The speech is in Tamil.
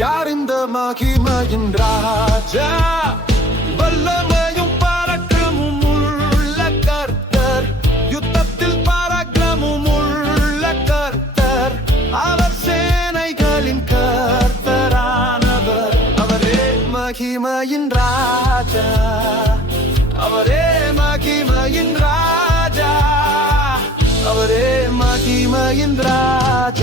யார் இந்த மகிமையின் ராஜா? வல்லமையும் பராக்கிரமும் உள்ள கர்த்தர், யுத்தத்தில் பராக்கிரமும் உள்ள கர்த்தர். அவர் சேனைகளின் கர்த்தரானவர். அவரே மகிமையின் ராஜா, அவரே மகிமையின் ராஜா, அவரே மகிமையின் ராஜா.